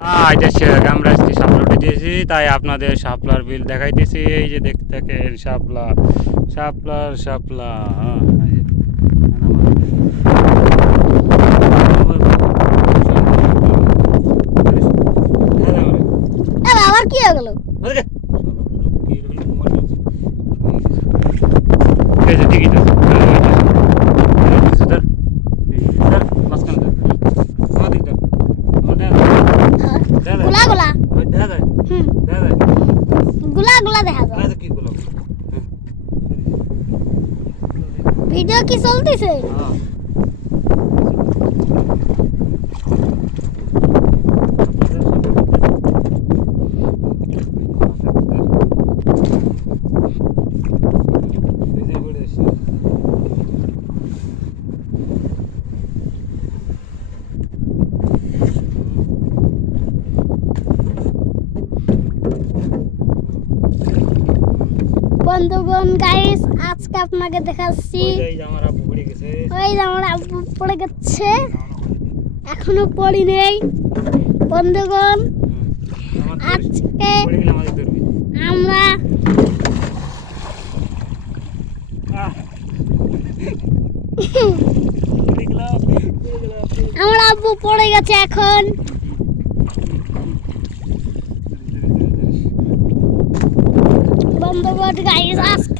এটা আমরা আজকে শাপলা উঠে দিয়েছি, তাই আপনাদের শাপলার বিল দেখাইতেছি। এই যে দেখতে থাকেন, শাপলা শাপলার শাপলা। হ্যাঁ, এই যে। আবার কি হয়ে গেল? এই যে টিকিট আছে, ধর, মাঝখানে ধর, আমার দিক ধর, আমার দেখা যায়, গুলা গুলা ওই দেখা যায়, হুম দেখা যায়, গুলা গুলা দেখা যায়। আরে কি গুলো, ভিডিও কি চলতেছে? হ্যাঁ। বন্ধুগণ গাইস, আজকে আপনাকে দেখাচ্ছি ওই যে আমার আব্বু পড়ে গেছে, ওই যে আমার আব্বু পড়ে গেছে, এখনো পড়ি নেই। বন্ধুগণ আজকে পড়ে গেলে আমাদের ধরবি। আমরা আমার আব্বু পড়ে গেছে এখন। বন্ধুগণ গাইস, আজকে